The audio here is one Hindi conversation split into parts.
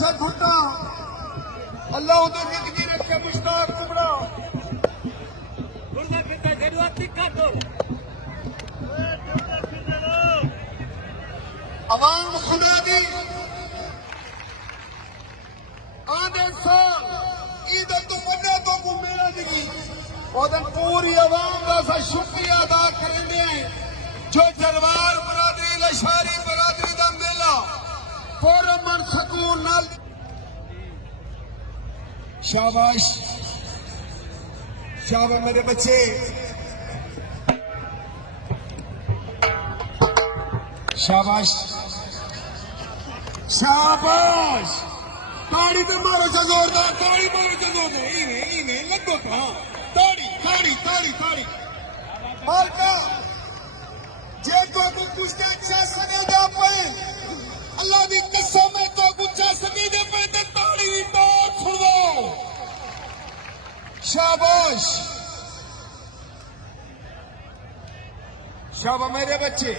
सा घुटना अल्लाह उधर जिंदगी रखे मुश्ताक कुबड़ा अवाम खुदा दी आंदे साल ईद तो वड्डे तो को मेला दिगी और पूरी अवाम का सा शुक्रिया अदा करते हैं जो जलवार बरादरी लशारी बरादरी का मेला पूरे मन सकून नाल शाबाश शाबाश मेरे बच्चे शाबाश शाबाश ताड़ी तो मारो जोरदार ताड़ी मारो जोरदार इने लगो तो ताड़ी ताड़ी ताड़ी ताड़ी मालका जे तो कुछ अच्छा सने दे पे अल्लाह दी कसम है तो कुछ सने दे पे ते ताड़ी तो सुनो शाबाश शाबाश मेरे बच्चे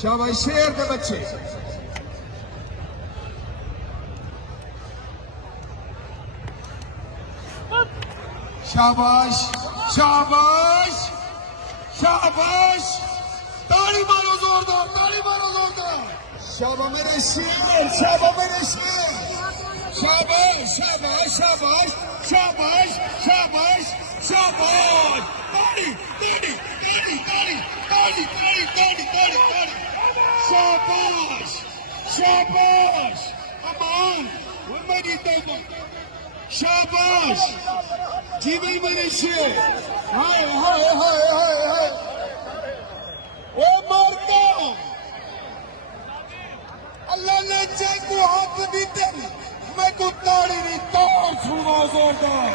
शाबाश शेर के बच्चे शाबाश शाबाश शाबाश ताली मारो जोरदार शाबाश मेरे शेर शाबाश मेरे शेर शाबाश शाबाश शाबाश शाबाश शाबाश शाबाश ताली ताली ताली ताली ताली ताली ताली ताली ताली शाबाश शाबाश अमान वो मेरी तैबा शाबाश जीवे मेरे शेर हाय हाय हाय हाय हाय ओ मरदा अल्लाह ने जे को हाथ दीते मैं को ताड़ी नहीं तोड़ सुनो जोरदार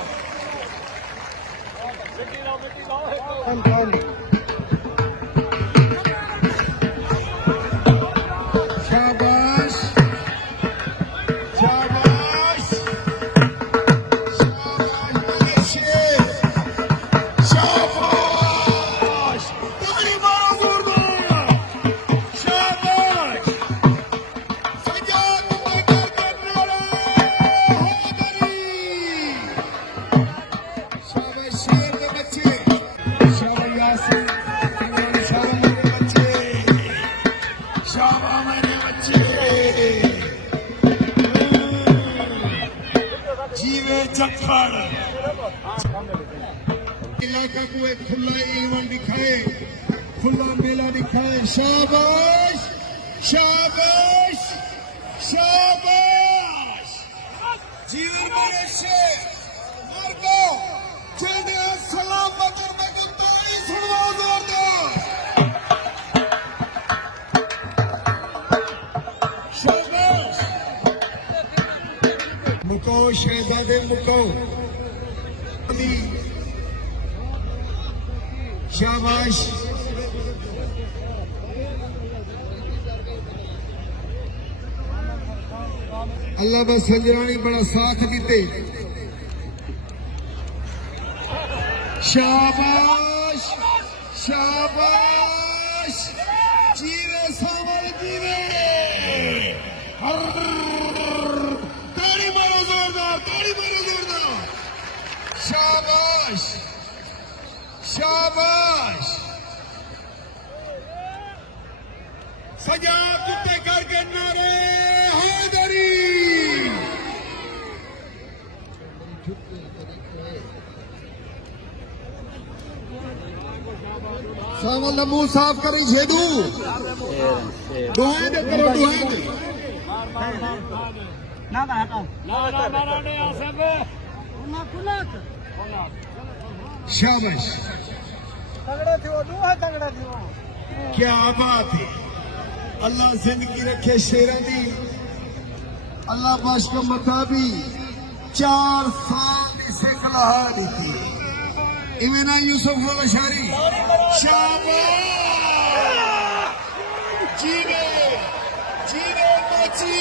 इलाका को एक खुला इवेंट दिखाए खुला मेला दिखाए शाबाश शाबाश शाबाश जीवन मेरे शेर मर्दो चलते हैं सलाम बदर में को ताली सुनवाओ जोरदार शाबाश मुको शहजादे मुको शाबाश अल्लाह बस संजरानी बड़ा साथ दीते शाबाश शाबाश जीवे सावल जीवे ताड़ी मारो जोरदार शाबाश शाबाश सजा कुत्ते करके नारे हैदरी सावल मुंह साफ करी छेदू दुआएं करो दुआएं ना हटाओ शाबाश क्या बात है अल्लाह जिंदगी रखे शेरा दी अल्लाह बश को मताबी 4 साल इसे कलाहा दी थी इमेना यूसुफ लशारी शाबाश जीवे जीवे बची